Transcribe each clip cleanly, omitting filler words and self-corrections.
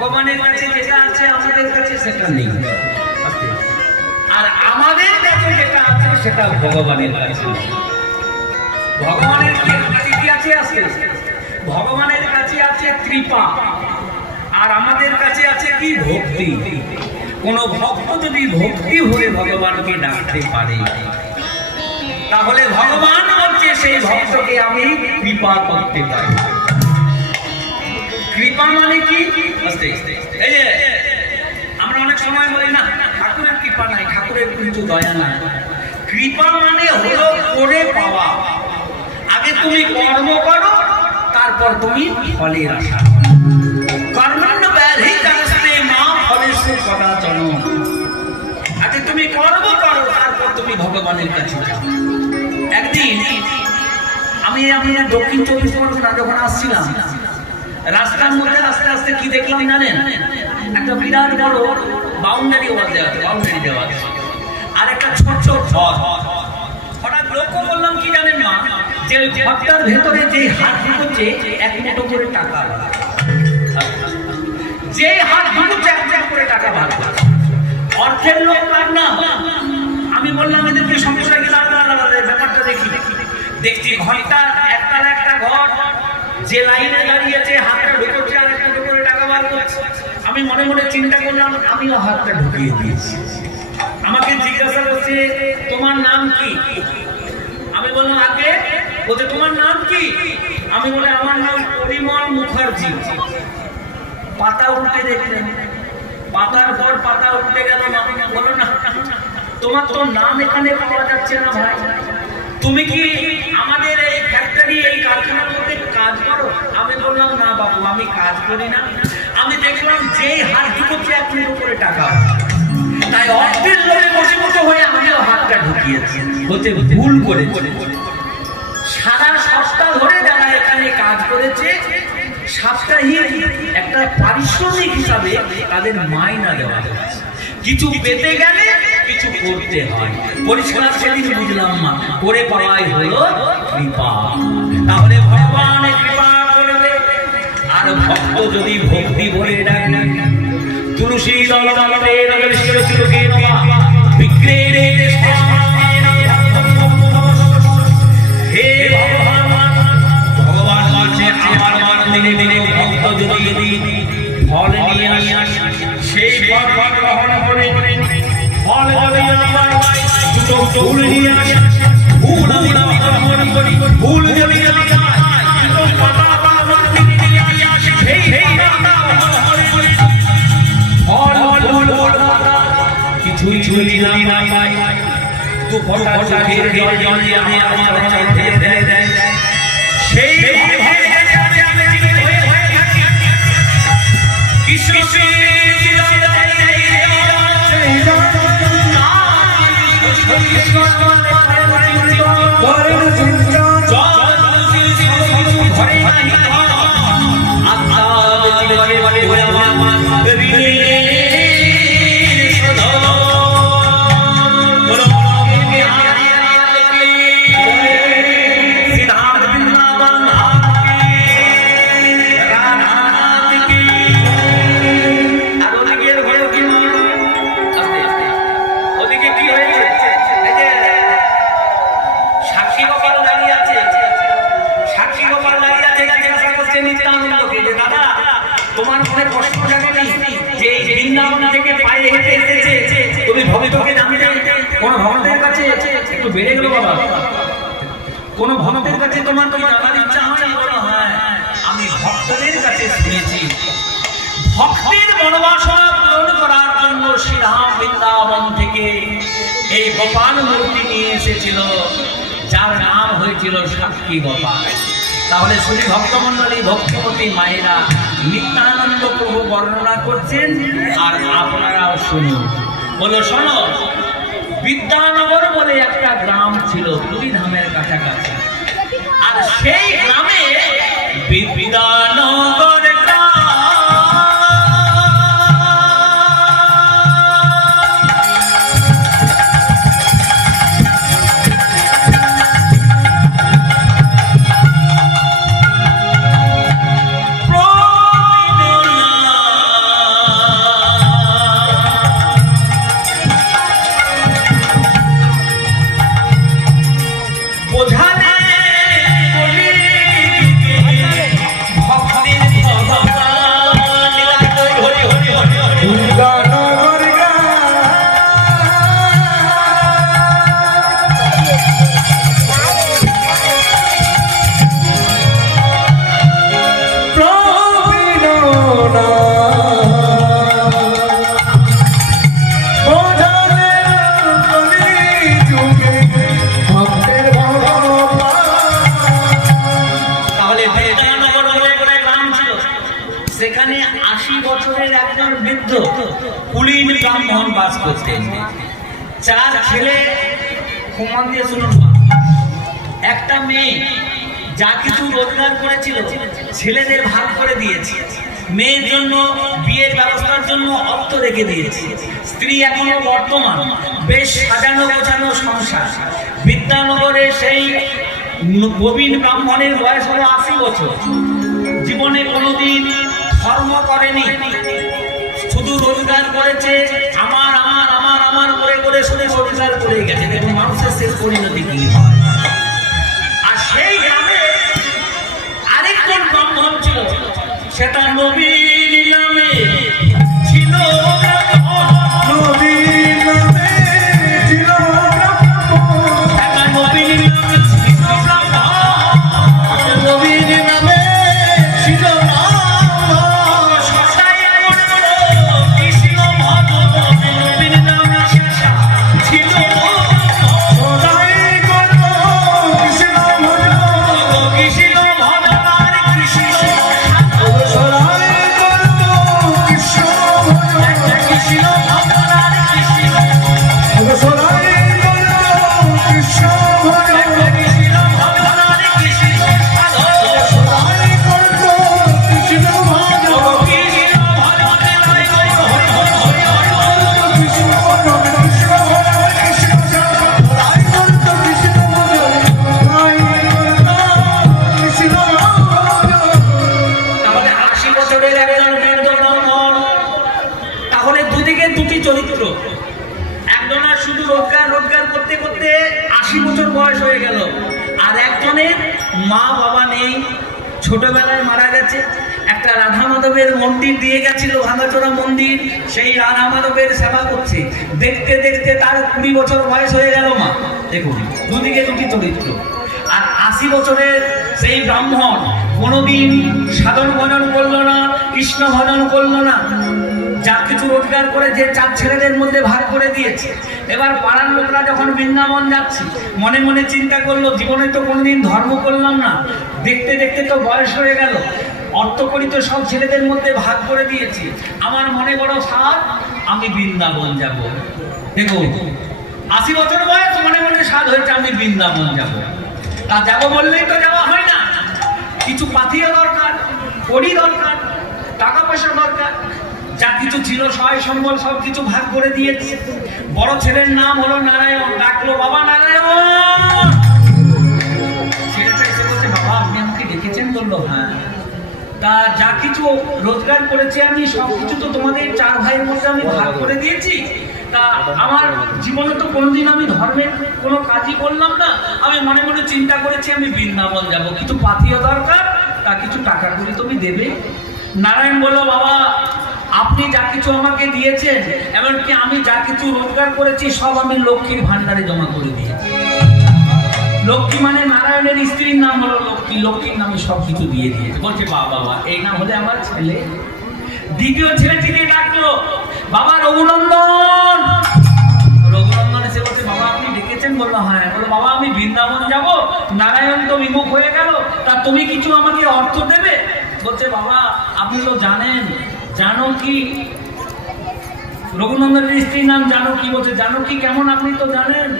ভগবানের কাছে যেটা আছে আমাদের কাছে সেটা নেই, আর আমাদের কাছে যেটা আছে সেটা ভগবানের কাছে। ভগবানের কাছে কি আছে? ভগবানের কাছে আছে কৃপা, আর আমাদের কাছে আছে কি? ভক্তি। কোন ভক্ত যদি ভক্তি হয়ে ভগবানকে ডাকতে পারে তাহলে ভগবান বলছে সেই ভক্তকে আমি কৃপা করতে পারি। কৃপা মানে কি? এই যে আমরা অনেক সময় বলি না ঠাকুরের কৃপা নাই, ঠাকুরের কিন্তু দয়া নাই। কৃপা মানে হলো করে পাওয়া। আগে তুমি কর্ম করো, তারপর তুমি ফলের আশা। কর্মণ্য ব্যাধি কাস্তে মা ফলেষু কদাচন। আগে তুমি কর্ম করো, তারপর তুমি ভগবানের কাছে যাও। একদিন আমি দক্ষিণ 24 পরগনা যখন আসছিলাম, রাস্তার মধ্যে আস্তে আস্তে কি দেখলাম জানেন? একটা বিরাট বড় বাউন্ডারি দেওয়া আছে, আর একটা ছোট ঘর। হঠাৎ লক্ষ্য করলাম কি জানেন মা, যে ঘরটার ভেতরে যে হাত ঢুকছে 1 মুঠো করে টাকা, যে হাত ঢুকছে 1 মুঠো করে টাকা বার করছে। অর্থের লোক না। আমি বললাম এদেরকে সমস্যা কি? ব্যাপারটা দেখছি ঘরটা একটা ঘর, যে লাইনে দাঁড়িয়েছে হাতটা ঢুকছে আর 1 মুঠো করে টাকা বার করছে। আমি মনে মনে চিন্তা করলাম আমিও হাতটা ঢুকিয়ে দিয়েছি। আমাকে জিজ্ঞাসা করছে তোমার নাম কি? আমি বললাম আগে। বলছে তোমার নাম কি? আমি বলে আমার নাম পরিমল মুখার্জি। পাতা উল্টে দেখলেন, পাতার পর পাতা উল্টে গেল। বলো না তোমার তো নাম এখানে পাওয়া যাচ্ছে না ভাই, তুমি কি আমাদের এই ফ্যাক্টরি এই কারখানার মধ্যে কাজ করো? আমি বললাম না বাবু, আমি কাজ করি না। আমি দেখলাম যেই হাত ঢুকছে 1 মুঠো করে টাকা, তাই অর্থের লোভে বসে হয়ে আমিও হাতটা ঢুকিয়েছি। বলতে ভুল করে সারা সপ্তাহ ধরে যারা এখানে কাজ করেছে সাপ্তাহিক একটা পারিশ্রমিক হিসাবে তাদের মাইনা দেওয়া হচ্ছে। কিছু পেতে গেলে কিছু করতে হয়। পরিষ্কার সেদিন বুঝলাম মা, করে পাওয়াই হলো কৃপা। তাহলে ভগবান কৃপা করবে। আর ভক্ত যদি ভক্তি ভরে ডাকে তুলসী দলদলে নমস্কারকে নমঃ বিক্রেরে হে ভগবান, ভগবান বলছে আমার মনে মনে ভক্ত যদি ফল নিয়ে আসে সেই ফল গ্রহণ করে ফল যদি আমার দুটো ফুল নিয়ে আসে ফুল আমি গ্রহণ করি, ফুল যদি আমি দুটো পাতা আমার নিয়ে আসে সেই পাতা কিছুই ছুটি না পাই তো ফটা চোখের জল দিয়ে আমি আমার চোখে ফেলে দেয় সেই আমি হয়ে থাকি। কৃষ্ণ তোমার মনে কষ্ট জানেনি যে এই বৃন্দাবন থেকে পায়ে হেঁটে এসেছে, তুমি ভক্তকে জানতে কোন ভক্তের কাছে একটু বেড়ে গেল বাবা, কোন ভক্তের কাছে তোমার জানার ইচ্ছা হয়? হ্যাঁ, আমি ভক্তদের কাছে শুনেছি ভক্তের মনোবাসনা পূরণ করার জন্য শ্রীরাম বৃন্দাবন থেকে এই গোপাল মূর্তি নিয়ে এসেছিল, যার নাম হয়েছিল সাক্ষী গোপাল। তাহলে শুধু ভক্তমন্ডলী ভক্তিমতী মায়েরা নিত্যানন্দ প্রভু বর্ণনা করছেন, আর আপনারাও শুনুন। বলো শোনো, বিদ্যানগর বলে একটা গ্রাম ছিল পুরীধামের কাছাকাছি, আর সেই গ্রামে বিদ্যানগর বছরের একজন বৃদ্ধ কুলীন ব্রাহ্মণ বাস করতেন। 4 ছেলে, প্রমাণ দিয়ে শুনুন, একটা মেয়ে। যা কিছু রোজগার করেছিল ছেলেদের ভাগ করে দিয়েছে। মেয়ের জন্য বিয়ের ব্যবস্থার জন্য অর্থ রেখে দিয়েছে। স্ত্রী এখনো বর্তমান, বেশ সাজানো গোছানো সংসার। বিদ্যানগরে সেই প্রবীণ ব্রাহ্মণের বয়স হলো 80 বছর। জীবনে কোনোদিন ধর্ম করেনি, শুধু রোজগার করেছে। আমার আমার আমার আমার করে করে শুনে রোজগার করে গেছে। দেখুন মানুষের শেষ পরিণতি কি হয়। আর সেই গ্রামে আরেকজন ব্রাহ্মণ ছিল, সেটা নবীন নামে ছিল। চরিত্র। একজনের শুধু রোজগার করতে করতে 80 বছর বয়স হয়ে গেল, আর একজনের মা বাবা নেই, ছোটবেলায় মারা গেছে। একটা রাধা মাধবের মন্দির দিয়ে গেছিল, ভাঙাচোরা মন্দির, সেই রাধা মাধবের সেবা করছে। দেখতে দেখতে তার 20 বছর বয়স হয়ে গেল মা। দেখুন দুদিকে দুটি চরিত্র। আর 80 বছরের সেই ব্রাহ্মণ কোনোদিন সাধন ভজন করলো না, কৃষ্ণ ভজন করলো না। যা কিছু রোজগার করে যে 4 ছেলেদের মধ্যে ভাগ করে দিয়েছে। এবার পাড়ার লোকরা যখন বৃন্দাবন যাচ্ছে, মনে মনে চিন্তা করলো, জীবনে তো কোনোদিন ধর্ম করলাম না, দেখতে দেখতে তো বয়স হয়ে গেল, অর্থ করি তো সব ছেলেদের মধ্যে ভাগ করে দিয়েছি, আমার মনে বড় সাধ, আমি বৃন্দাবন যাব। দেখুন 80 বছর বয়স, মনে মনে সাধ হয়েছে আমি বৃন্দাবন যাব। তা যাবো বললেই তো যাওয়া হয় না, কিছু পাথিও দরকার, কড়ি দরকার, টাকা পয়সা দরকার। যা কিছু ছিল সহায় সম্বল সব কিছু ভাগ করে দিয়েছে। বড় ছেলের নাম হলো নারায়ণ, ডাকলো বাবা নারায়ণ। ছেলেটা এসে বলছে, বাবা আপনি আমাকে ডেকেছেন? বললো হ্যাঁ। তা যা কিছু রোজগার করেছি আমি সব কিছু তো তোমাদের 4 ভাইয়ের মধ্যে আমি ভাগ করে দিয়েছি। তা আমার জীবনে তো কোনোদিন আমি ধর্মের কোনো কাজই করলাম না, আমি মনে মনে চিন্তা করেছি আমি বৃন্দাবন যাব, কিছু পাথিও দরকার, তা কিছু টাকা করে তুমি দেবে। নারায়ণ বললো, বাবা আপনি যা কিছু আমাকে দিয়েছেন, এমনকি আমি যা কিছু রোজগার করেছি সব আমি লক্ষ্মীর ভান্ডারে জমা করে দিয়েছি। লক্ষ্মী মানে নারায়ণের স্ত্রীর নাম হলো লক্ষ্মী, লক্ষ্মীর নামে সব কিছু দিয়ে দিয়েছে। বলছে বাবা এই নাম হলে আমার ছেলে। দ্বিতীয় ছেলেটিকে ডাকলো, বাবা রঘুনন্দন। রঘুনন্দন এসে বলছে, বাবা আপনি ডেকেছেন? বললো হ্যাঁ। বললো বাবা আমি বৃন্দাবন যাব, নারায়ণ তো বিমুখ হয়ে গেল, তা তুমি কিছু আমাকে অর্থ দেবে? বলছে বাবা আপনি তো জানেন জানকী, রঘুনন্দনের স্ত্রীর নাম জানকী। বলছে জানকী কেমন আপনি তো জানেন।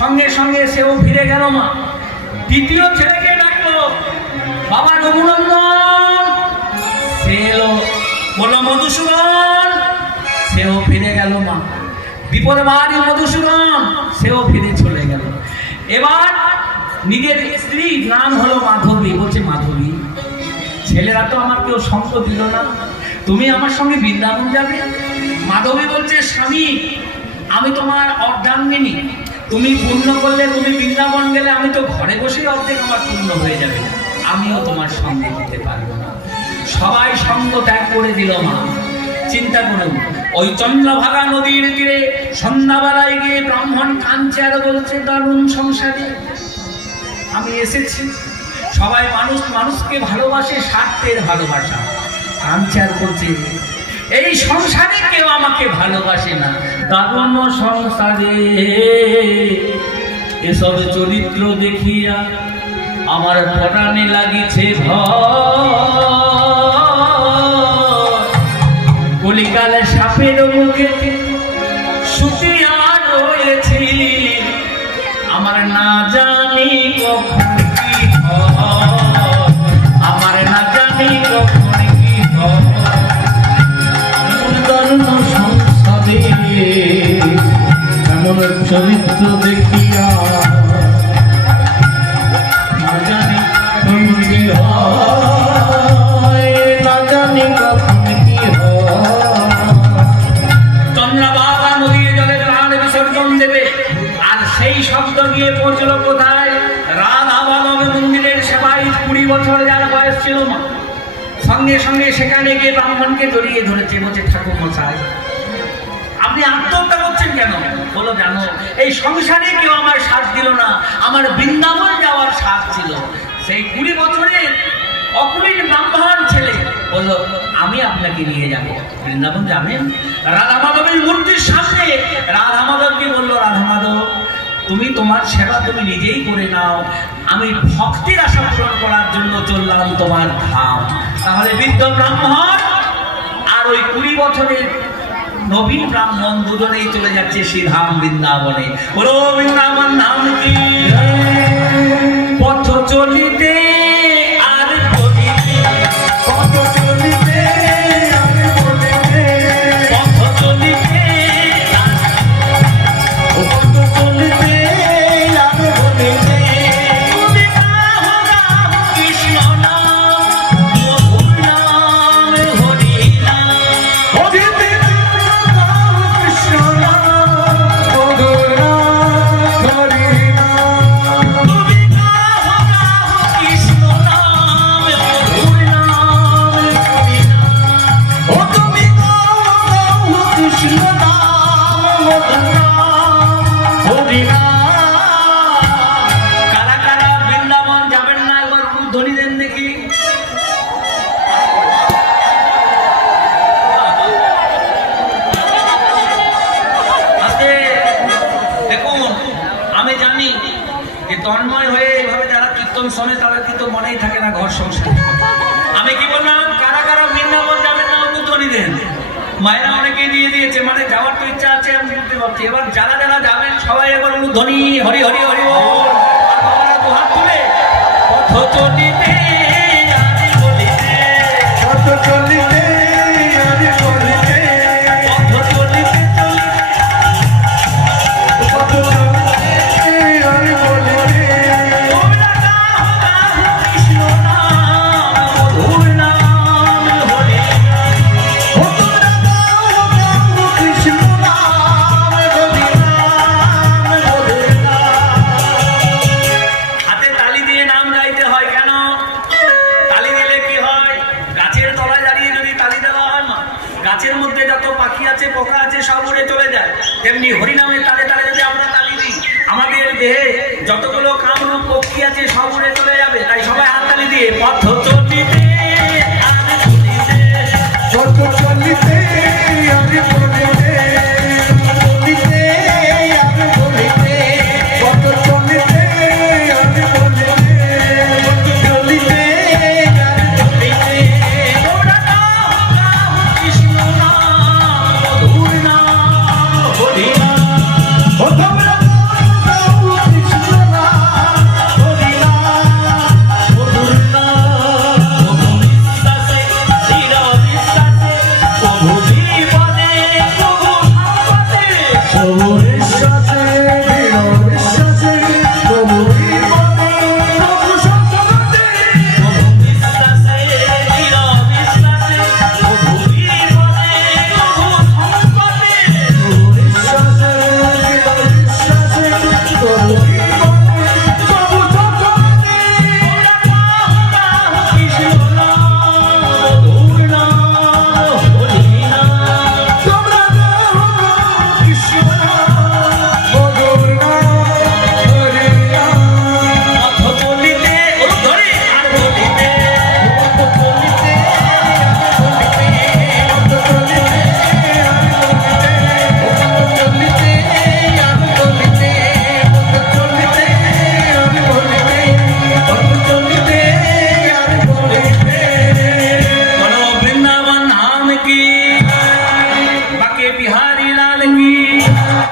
সঙ্গে সঙ্গে সেও ফিরে গেল মা। তৃতীয় ছেলেকে ডাকলো, বাবা রঘুনন্দন। সে এলো, বললো মধুসূদন। সেও ফিরে গেল মা। বিপদে বাড়ি মধুসূদন, সেও ফিরে চলে গেল। এবার নিজের স্ত্রীর নাম হলো মাধবী। বলছে মাধবী ছেলেরা তো আমার কেউ সঙ্গ দিল না, তুমি আমার সঙ্গে বৃন্দাবন যাবে? মাধবী বলছে স্বামী আমি তোমার অর্ধাঙ্গিনী, তুমি পূর্ণ করলে তুমি বৃন্দাবন গেলে আমি তো ঘরে বসেই অর্ধেক আমার পূর্ণ হয়ে যাবে, আমিও তোমার সঙ্গে যেতে পারবো না। সবাই সঙ্গ ত্যাগ করে দিল মা। চিন্তা করুন, ওই চন্দ্রভাগা নদীর তীরে সন্ধ্যাবেলায় গিয়ে ব্রাহ্মণ কাঁদছে আর বলছে দারুণ সংসারে আমি এসেছি। সবাই মানুষকে ভালোবাসে, স্বার্থের ভালোবাসা। কাঁদছে আর বলছে এই সংসারে কেউ আমাকে ভালোবাসে না, দারুণ সংসারে এসব চরিত্র দেখিয়া আমার প্রাণে লাগিছে ভয়। কলিকালে সাপের মুখে শুতিয়া রয়েছি, আমার না জানি কখন কি হয়, আমার না জানি কখন কি হয়। সংসারে এমন চরিত্র দেখিয়া না জানি কখন কি হয়, না জানি কখন কি হয়। চন্দ্রবাবা নদীর জলে প্রাণ বিসর্জন দেবে, আর সেই শব্দ গিয়ে পৌঁছলো কোথায়? রাধা মাধব মন্দিরের সেবায় 20 বছর যার বয়স ছিল না, সঙ্গে সঙ্গে সেখানে গিয়ে ব্রাহ্মণকে জড়িয়ে ধরেছে, বলছে ঠাকুর মশাই আপনি আত্মহত্যা করছেন কেন? বলো জানো এই সংসারে কেউ আমার সাথ দিল না, আমার বৃন্দাবন যাওয়ার সাথ ছিল। সেই 20 বছরের অকুলীন ব্রাহ্মণ ছেলে বললো আমি আপনাকে নিয়ে যাব। বৃন্দাবন যাবেন? রাধা মাধবের মূর্তির সামনে রাধা মাধবকে বললো, রাধা মাধব তুমি তোমার সেবা তুমি নিজেই করে নাও, আমি ভক্তির আশা পূরণ করার জন্য চললাম তোমার ধাম। তাহলে বৃদ্ধ ব্রাহ্মণ আর ওই 20 বছরের নবীন ব্রাহ্মণ দুজনেই চলে যাচ্ছে শ্রীধাম বৃন্দাবনে। বলো বৃন্দাবন ধাম কি? পথ চলিতে আর চলিতে, পথ চলিতে আর চলিতে, পথ চলিতে পথ চলিতে আর চলিতে, তুমি গাও গাও কৃষ্ণ নাম, মধুর নাম, হরি নাম, হরিতে গাও কৃষ্ণ নাম, মধুর নাম, হরি নাম, তুমি গাও গাও কৃষ্ণ নাম, মধুর নাম, হরি নাম, ও তুমি গাও গাও কৃষ্ণ নাম, মধুর নাম, হরি নাম। কারা কারা বৃন্দাবন যাবেন না একবার ধ্বনি দেন দেখি। আজকে দেখুন আমি জানি যে তন্ময় হয়ে এইভাবে যারা কীর্তন শোনে তাদের কিন্তু মনেই থাকে না ঘর সংসার। আমি কি বললাম? কারা কারা বৃন্দাবন যাবেন না একটু ধ্বনি দেন। মায়েরা অনেকে দিয়ে দিয়েছে, মানে যাওয়ার তো ইচ্ছা আছে আমি বুঝতে পারছি। এবার যারা যারা যাবেন সবাই এবার ধ্বনি হরি হরি হরি বল। আর বাবারা দুহাত তুলে পথ চলিতে আর চলিতে, পথ চলিতে আর চলিতে, পথ চলিতে চলিতে, পথ চলিতে আর চলিতে, তোমরা গাও গাও কৃষ্ণ নাম, মধুর নাম, হরি নাম, ও তোমরা গাও গাও কৃষ্ণ নাম, হরি নাম, মধুর নাম। হাতে তালি দিয়ে নাম গাইতে হয় কেন? তালি দিলে কি হয়? গাছের তলায় দাঁড়িয়ে যদি তালি দেওয়া হয় না, গাছের মধ্যে যত পাখি আছে পোকা আছে সব উড়ে চলে যায়। তেমনি হরিনামের তালে তালে যদি আমরা তালি দিই, আমাদের দেহে যতগুলো কামরূপ পক্ষী আছে সব উড়ে চলে যাবে। তাই সবাই হাত তালি দিয়ে পথ চলিতে আর চলিতে, পথ